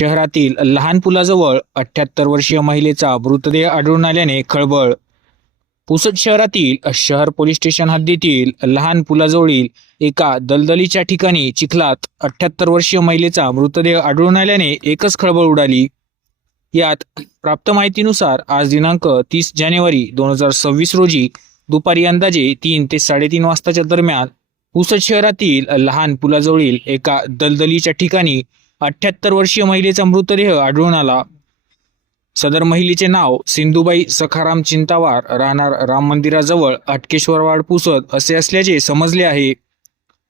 शहरातील लहान पुलाजवळ 78 वर्षीय महिलेचा मृतदेह आढळून आल्याने खळबळ। पुसद शहरातील शहर पोलीस स्टेशन हद्दीतील लहान पुलाजवळील एका दलदलीच्या ठिकाणी चिखलात 78 वर्षीय महिलेचा मृतदेह आढळून आल्याने एकच खळबळ उडाली। यात प्राप्त माहितीनुसार आज दिनांक 30 जानेवारी 2026 रोजी दुपारी अंदाजे 3 ते 3:30 वाजताच्या दरम्यान पुसद शहरातील लहान पुलाजवळील एका दलदलीच्या ठिकाणी 78 वर्षीय महिलेचा मृतदेह आढळून आला। सदर महिलेचे नाव सिंधुबाई सखाराम चिंतावार, राहणार राम मंदिराजवळ अटकेश्वरवाड पुसद असे असल्याचे समजले आहे।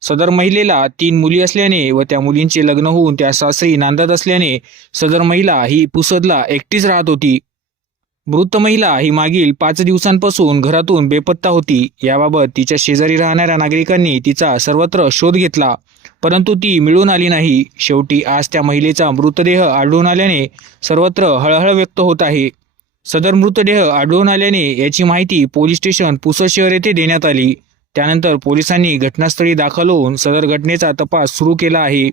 सदर महिलेला 3 मुली असल्याने व त्या मुलींचे लग्न होऊन त्या सासरी नांदत असल्याने सदर महिला ही पुसदला एकटीच राहत होती। मृत महिला ही मागील 5 दिवसांपासून घरातून बेपत्ता होती। याबाबत तिच्या शेजारी राहणाऱ्या नागरिकांनी तिचा सर्वत्र शोध घेतला, परंतु ती मिळून आली नाही। शेवटी आज त्या महिलेचा मृतदेह आढळून आल्याने सर्वत्र हळहळ व्यक्त होत आहे। सदर मृतदेह आढळून आल्याने याची माहिती पोलीस स्टेशन पुसद शहर येथे देण्यात आली। त्यानंतर पोलिसांनी घटनास्थळी दाखल होऊन सदर घटनेचा तपास सुरू केला आहे।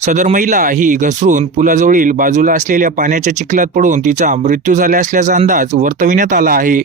सदर महिला ही घसरून पुलाजवळील बाजूला असलेल्या पाण्याच्या चिखलात पडून तिचा मृत्यू झाला असल्याचा अंदाज वर्तविण्यात आला आहे।